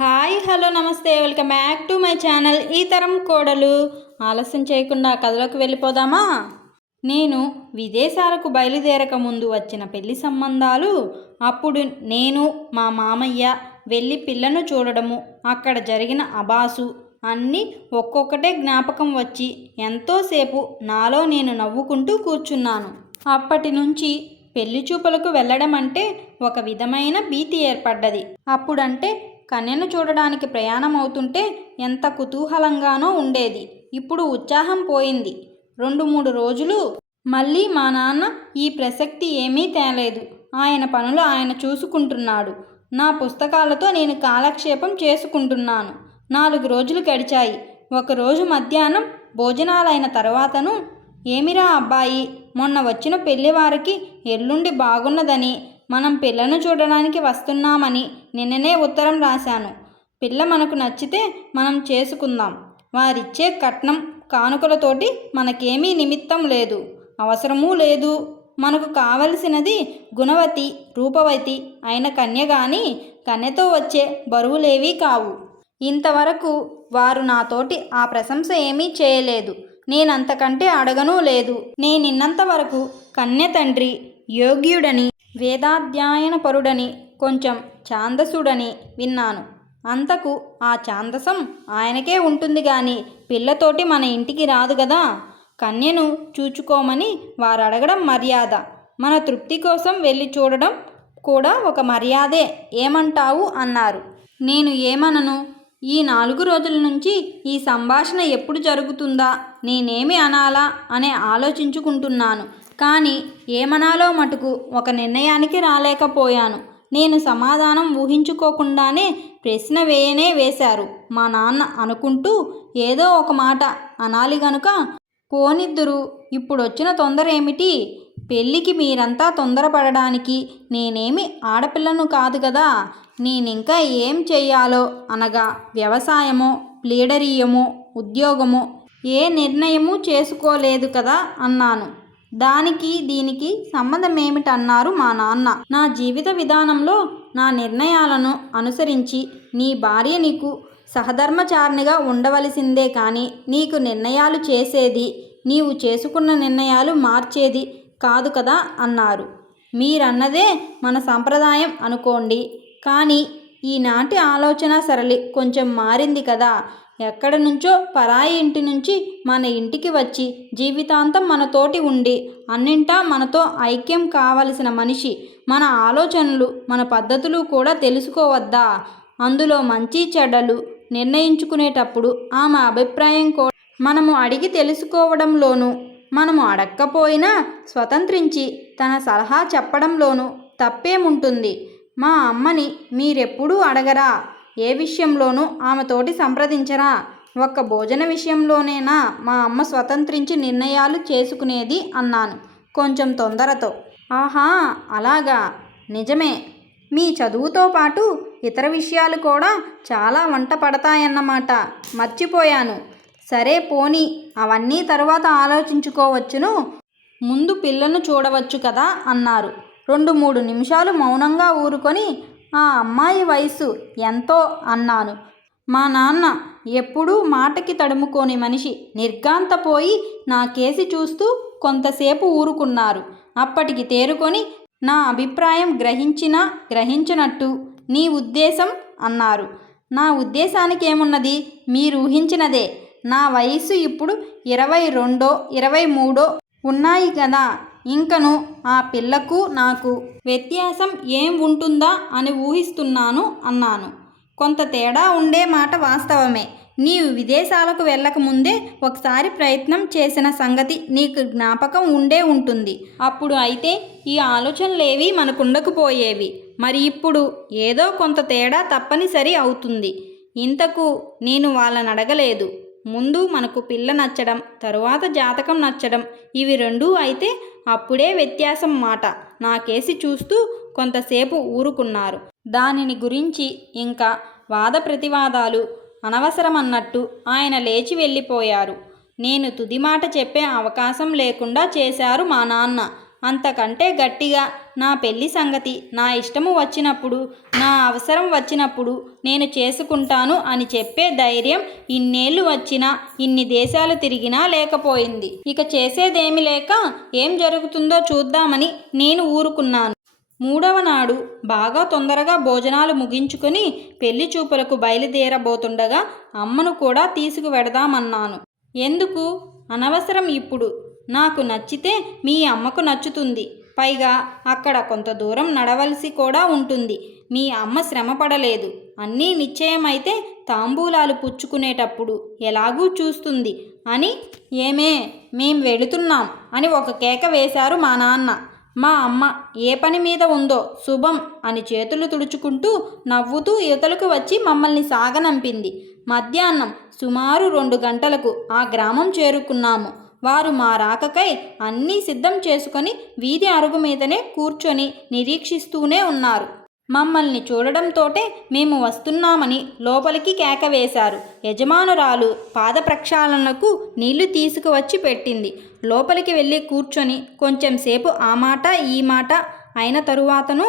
Hi hello నమస్తే. Welcome back to my channel ఈ తరం కోడలు. ఆలస్యం చేయకుండా కథలోకి వెళ్ళిపోదామా? నేను విదేశాలకు బయలుదేరక ముందు వచ్చిన పెళ్ళి సంబంధాలు అప్పుడు నేను మా మామయ్య వెళ్ళి పిల్లను చూడడము అక్కడ జరిగిన అబాసు అన్నీ ఒక్కొక్కటే జ్ఞాపకం వచ్చి ఎంతోసేపు నాలో నేను నవ్వుకుంటూ కూర్చున్నాను. అప్పటి నుంచి పెళ్ళి చూపులకు వెళ్ళడం అంటే ఒక విధమైన భీతి ఏర్పడ్డది. అప్పుడంటే కన్యను చూడడానికి ప్రయాణం అవుతుంటే ఎంత కుతూహలంగానో ఉండేది. ఇప్పుడు ఉత్సాహం పోయింది. రెండు మూడు రోజులు మళ్ళీ మా నాన్న ఈ ప్రసక్తి ఏమీ తేలేదు. ఆయన పనులు ఆయన చూసుకుంటున్నాడు. నా పుస్తకాలతో నేను కాలక్షేపం చేసుకుంటున్నాను. నాలుగు రోజులు గడిచాయి. ఒకరోజు మధ్యాహ్నం భోజనాలైన తర్వాతను ఏమిరా అబ్బాయి మొన్న వచ్చిన పెళ్ళివారికి ఎల్లుండి బాగున్నదని మనం పిల్లను చూడడానికి వస్తున్నామని నిన్ననే ఉత్తరం రాశాను. పిల్ల మనకు నచ్చితే మనం చేసుకుందాం. వారిచ్చే కట్నం కానుకలతోటి మనకేమీ నిమిత్తం లేదు. అవసరమూ లేదు. మనకు కావలసినది గుణవతి రూపవతి అయిన కన్య కానీ కన్యతో వచ్చే బరువులేవీ కావు. ఇంతవరకు వారు నాతోటి ఆ ప్రశంస ఏమీ చేయలేదు. నేనంతకంటే అడగనూ లేదు. నేనిన్నంత వరకు కన్య తండ్రి యోగ్యుడని వేదాధ్యాయనపరుడని కొంచెం ఛాందసుడని విన్నాను. అంతకు ఆ ఛాందసం ఆయనకే ఉంటుంది గాని పిల్లతోటి మన ఇంటికి రాదు కదా కన్యను చూచుకోమని వారు అడగడం మర్యాద. మన తృప్తి కోసం వెళ్ళి చూడడం కూడా ఒక మర్యాదే ఏమంటావు? అన్నారు. నేను ఏమనను? ఈ నాలుగు రోజుల నుంచి ఈ సంభాషణ ఎప్పుడు జరుగుతుందా? నేనేమి అనాలా? అనే ఆలోచించుకుంటున్నాను. కానీ ఏమనాలో మటుకు ఒక నిర్ణయానికి రాలేకపోయాను. నేను సమాధానం ఊహించుకోకుండానే ప్రశ్న వేయనే వేశారు. మా నాన్న అనుకుంటూ ఏదో ఒక మాట అనాలి గనుక పోనిద్దురు ఇప్పుడొచ్చిన తొందర ఏమిటి పెళ్ళికి మీరంతా తొందరపడడానికి నేనేమి ఆడపిల్లను కాదు కదా నేనింకా ఏం చెయ్యాలో అనగా వ్యవసాయమో ప్లీడరీయమో ఉద్యోగమో ఏ నిర్ణయము చేసుకోలేదు కదా అన్నాను. దానికి దీనికి సంబంధం ఏమిటన్నారు మా నాన్న? నా జీవిత విధానంలో నా నిర్ణయాలను అనుసరించి నీ భార్య నీకు సహధర్మచారిణిగా ఉండవలసిందే కానీ నీకు నిర్ణయాలు చేసేది నీవు చేసుకున్న నిర్ణయాలు మార్చేది కాదు కదా అన్నారు. మీరన్నదే మన సంప్రదాయం అనుకోండి. కానీ ఈనాటి ఆలోచన సరళి కొంచెం మారింది కదా. ఎక్కడ నుంచో పరాయి ఇంటి నుంచి మన ఇంటికి వచ్చి జీవితాంతం మనతోటి ఉండి అన్నింటా మనతో ఐక్యం కావలసిన మనిషి మన ఆలోచనలు మన పద్ధతులు కూడా తెలుసుకోవద్దా? అందులో మంచి చెడ్డలు నిర్ణయించుకునేటప్పుడు ఆమె అభిప్రాయం కూడా మనము అడిగి తెలుసుకోవడంలోనూ మనము అడక్కపోయినా స్వతంత్రించి తన సలహా చెప్పడంలోనూ తప్పేముంటుంది? మా అమ్మని మీరెప్పుడూ అడగరా? ఏ విషయంలోనూ ఆమెతోటి సంప్రదించరా? ఒక్క భోజన విషయంలోనేనా మా అమ్మ స్వతంత్రించి నిర్ణయాలు చేసుకునేది? అన్నాను కొంచెం తొందరతో. ఆహా అలాగా. నిజమే. మీ చదువుతో పాటు ఇతర విషయాలు కూడా చాలా వంట పడతాయన్నమాట. మర్చిపోయాను. సరే పోనీ అవన్నీ తర్వాత ఆలోచించుకోవచ్చును. ముందు పిల్లను చూడవచ్చు కదా? అన్నారు. రెండు మూడు నిమిషాలు మౌనంగా ఊరుకొని ఆ అమ్మాయి వయసు ఎంతో అన్నాను. మా నాన్న ఎప్పుడూ మాటకి తడుముకోని మనిషి. నిర్గాంతపోయి నా కేసి చూస్తూ కొంతసేపు ఊరుకున్నారు. అప్పటికి తేరుకొని నా అభిప్రాయం గ్రహించినా గ్రహించినట్టు నీ ఉద్దేశం అన్నారు. నా ఉద్దేశానికి ఏమున్నది మీరు ఊహించినదే. నా వయసు ఇప్పుడు ఇరవై రెండో ఇరవై మూడో ఉన్నాయి కదా. ఇంకను ఆ పిల్లకు నాకు వ్యత్యాసం ఏం ఉంటుందా అని ఊహిస్తున్నాను అన్నాను. కొంత తేడా ఉండే మాట వాస్తవమే. నీవు విదేశాలకు వెళ్ళకముందే ఒకసారి ప్రయత్నం చేసిన సంగతి నీకు జ్ఞాపకం ఉండే ఉంటుంది. అప్పుడు అయితే ఈ ఆలోచనలేవి మనకుండకపోయేవి. మరి ఇప్పుడు ఏదో కొంత తేడా తప్పనిసరి అవుతుంది. ఇంతకు నేను వాళ్ళని అడగలేదు ముందు మనకు పిల్ల నచ్చడం తరువాత జాతకం నచ్చడం ఇవి రెండూ అయితే అప్పుడే వ్యత్యాసం మాట. నాకేసి చూస్తూ కొంతసేపు ఊరుకున్నారు. దానిని గురించి ఇంకా వాద ప్రతివాదాలు అనవసరమన్నట్టు ఆయన లేచి వెళ్ళిపోయారు. నేను తుది మాట చెప్పే అవకాశం లేకుండా చేశారు మా నాన్న. అంతకంటే గట్టిగా నా పెళ్ళి సంగతి నా ఇష్టము వచ్చినప్పుడు నా అవసరం వచ్చినప్పుడు నేను చేసుకుంటాను అని చెప్పే ధైర్యం ఇన్నేళ్ళు వచ్చినా ఇన్ని దేశాలు తిరిగినా లేకపోయింది. ఇక చేసేదేమి లేక ఏం జరుగుతుందో చూద్దామని నేను ఊరుకున్నాను. మూడవ నాడు బాగా తొందరగా భోజనాలు ముగించుకొని పెళ్ళి చూపులకు బయలుదేరబోతుండగా అమ్మను కూడా తీసుకువెడదామన్నాను. ఎందుకు? అనవసరం ఇప్పుడు. నాకు నచ్చితే మీ అమ్మకు నచ్చుతుంది. పైగా అక్కడ కొంత దూరం నడవలసి కూడా ఉంటుంది. మీ అమ్మ శ్రమపడలేదు. అన్నీ నిశ్చయమైతే తాంబూలాలు పుచ్చుకునేటప్పుడు ఎలాగూ చూస్తుంది. అని ఏమే మేం వెళుతున్నాం అని ఒక కేక వేశారు మా నాన్న. మా అమ్మ ఏ పని మీద ఉందో శుభం అని చేతులు తుడుచుకుంటూ నవ్వుతూ యువతలకు వచ్చి మమ్మల్ని సాగనంపింది. మధ్యాహ్నం సుమారు రెండు గంటలకు ఆ గ్రామం చేరుకున్నాము. వారు మా రాకకై అన్నీ సిద్ధం చేసుకొని వీధి అరుగు మీదనే కూర్చొని నిరీక్షిస్తూనే ఉన్నారు. మమ్మల్ని చూడడంతోటే మేము వస్తున్నామని లోపలికి కేక వేశారు. యజమానురాలు పాద ప్రక్షాళనకు నీళ్ళు తీసుకువచ్చి పెట్టింది. లోపలికి వెళ్ళి కూర్చొని కొంచెం సేపు ఆ మాట ఈ మాట అయిన తరువాతను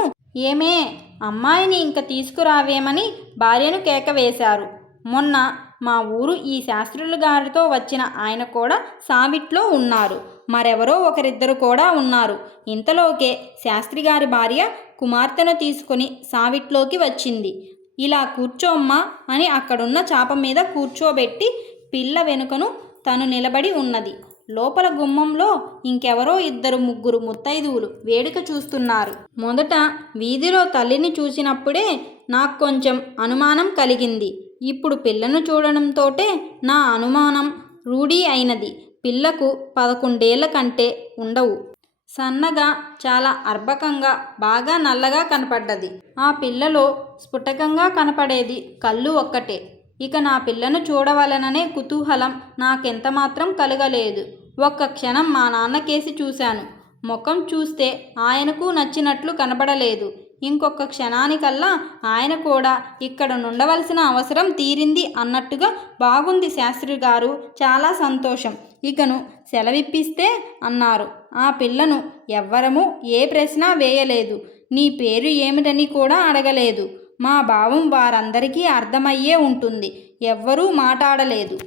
ఏమే అమ్మాయిని ఇంక తీసుకురావేమని భార్యను కేక వేశారు. మొన్న మా ఊరు ఈ శాస్త్రులు గారితో వచ్చిన ఆయన కూడా సావిట్లో ఉన్నారు. మరెవరో ఒకరిద్దరు కూడా ఉన్నారు. ఇంతలోకే శాస్త్రి గారి భార్య కుమార్తెను తీసుకొని సావిట్లోకి వచ్చింది. ఇలా కూర్చోమ్మా అని అక్కడున్న చాప మీద కూర్చోబెట్టి పిల్ల వెనుకను తను నిలబడి ఉన్నది. లోపల గుమ్మంలో ఇంకెవరో ఇద్దరు ముగ్గురు ముత్తైదువులు వేడుక చూస్తున్నారు. మొదట వీధిలో తల్లిని చూసినప్పుడే నాకు కొంచెం అనుమానం కలిగింది. ఇప్పుడు పిల్లను చూడడంతోటే నా అనుమానం రూఢీ అయినది. పిల్లకు పదకొండేళ్ళ కంటే ఉండవు. సన్నగా చాలా అర్భకంగా బాగా నల్లగా కనపడ్డది. ఆ పిల్లలో స్ఫుటకంగా కనపడేది కళ్ళు ఒక్కటే. ఇక నా పిల్లను చూడవలననే కుతూహలం నాకెంతమాత్రం కలగలేదు. ఒక్క క్షణం మా నాన్నకేసి చూశాను. ముఖం చూస్తే ఆయనకు నచ్చినట్లు కనబడలేదు. ఇంకొక క్షణానికల్లా ఆయన కూడా ఇక్కడ నుండవలసిన అవసరం తీరింది అన్నట్టుగా బాగుంది శాస్త్రి గారు. చాలా సంతోషం. ఇకను సెలవిప్పిస్తే అన్నారు. ఆ పిల్లను ఎవ్వరము ఏ ప్రశ్న వేయలేదు. నీ పేరు ఏమిటని కూడా అడగలేదు. మా భావం వారందరికీ అర్థమయ్యే ఉంటుంది. ఎవ్వరూ మాట్లాడలేదు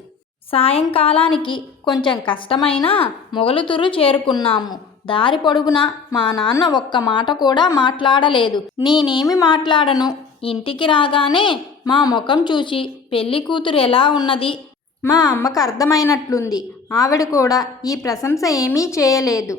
సాయంకాలానికి కొంచెం కష్టమైనా మొగలుతురు చేరుకున్నాము. దారి పొడుగున? మా నాన్న ఒక్క మాట కూడా మాట్లాడలేదు. నేనేమి మాట్లాడను? ఇంటికి రాగానే మా ముఖం చూసి పెళ్ళి కూతురు ఎలా ఉన్నది? మా అమ్మకు అర్థమైనట్లుంది. ఆవిడ కూడా ఈ ప్రశంస ఏమీ చేయలేదు.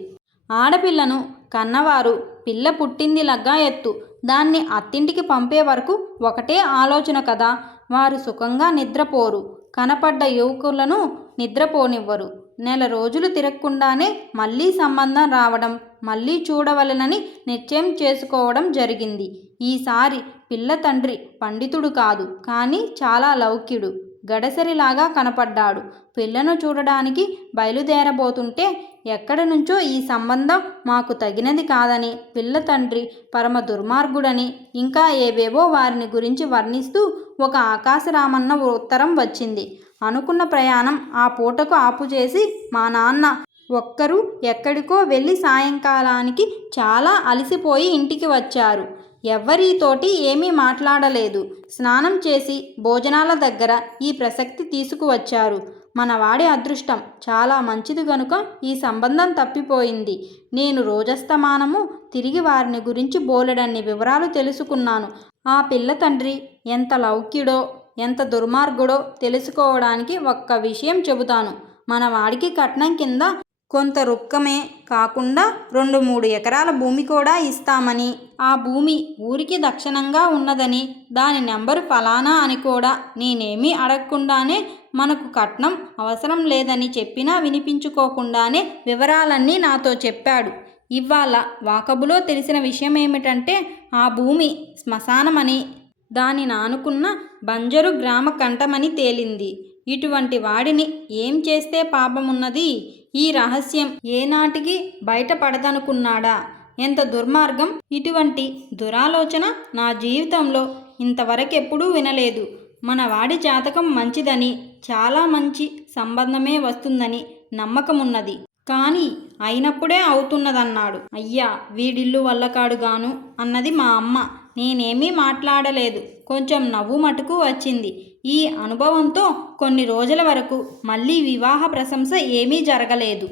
ఆడపిల్లను కన్నవారు పిల్ల పుట్టింది లగ్గా ఎత్తు. దాన్ని అత్తింటికి పంపే వరకు ఒకటే ఆలోచన కదా. వారు సుఖంగా నిద్రపోరు. కనపడ్డ యువకులను నిద్రపోనివ్వరు. నెల రోజులు తిరగకుండానే మళ్ళీ సంబంధం రావడం మళ్ళీ చూడవలనని నిశ్చయం చేసుకోవడం జరిగింది. ఈసారి పిల్ల తండ్రి పండితుడు కాదు కానీ చాలా లౌక్యుడు గడసరిలాగా కనపడ్డాడు. పిల్లను చూడడానికి బయలుదేరబోతుంటే ఎక్కడి నుంచో ఈ సంబంధం మాకు తగినది కాదని పిల్ల తండ్రి పరమ దుర్మార్గుడని ఇంకా ఏవేవో వారిని గురించి వర్ణిస్తూ ఒక ఆకాశరామన్న ఉత్తరం వచ్చింది. అనుకున్న ప్రయాణం ఆ పూటకు ఆపుచేసి మా నాన్న ఒక్కరు ఎక్కడికో వెళ్ళి సాయంకాలానికి చాలా అలసిపోయి ఇంటికి వచ్చారు. ఎవ్వరితోటి ఏమీ మాట్లాడలేదు. స్నానం చేసి భోజనాల దగ్గర ఈ ప్రసక్తి తీసుకువచ్చారు. మన వాడి అదృష్టం చాలా మంచిది గనుక ఈ సంబంధం తప్పిపోయింది. నేను రోజస్తమానము తిరిగి వారిని గురించి బోలెడన్ని వివరాలు తెలుసుకున్నాను. ఆ పిల్ల తండ్రి ఎంత లౌక్యుడో ఎంత దుర్మార్గుడో తెలుసుకోవడానికి ఒక్క విషయం చెబుతాను. మన వాడికి కట్నం కింద కొంత రుక్కమే కాకుండా రెండు మూడు ఎకరాల భూమి కూడా ఇస్తామని. ఆ భూమి ఊరికి దక్షిణంగా ఉన్నదని దాని నెంబరు ఫలానా అని కూడా నేనేమీ అడగకుండానే మనకు కట్నం అవసరం లేదని చెప్పినా వినిపించుకోకుండానే వివరాలన్నీ నాతో చెప్పాడు. ఇవాళ వాకబులో తెలిసిన విషయం ఏమిటంటే ఆ భూమి శ్మశానమని. దాని నానుకున్న బంజరు గ్రామ కంఠమని తేలింది. ఇటువంటి వాడిని ఏం చేస్తే పాపమున్నది? ఈ రహస్యం ఏనాటికి బయటపడదనుకున్నాడా? ఎంత దుర్మార్గం! ఇటువంటి దురాలోచన నా జీవితంలో ఇంతవరకెప్పుడూ వినలేదు. మన వాడి జాతకం మంచిదని చాలా మంచి సంబంధమే వస్తుందని నమ్మకమున్నది. కానీ అయినప్పుడే అవుతున్నదన్నాడు. అయ్యా వీడిల్లు వల్లకాడు గాను అన్నది మా అమ్మ. నేనేమీ మాట్లాడలేదు. కొంచెం నవ్వు మటుకు వచ్చింది. ఈ అనుభవంతో కొన్ని రోజుల వరకు మళ్ళీ వివాహ ప్రశంస ఏమీ జరగలేదు.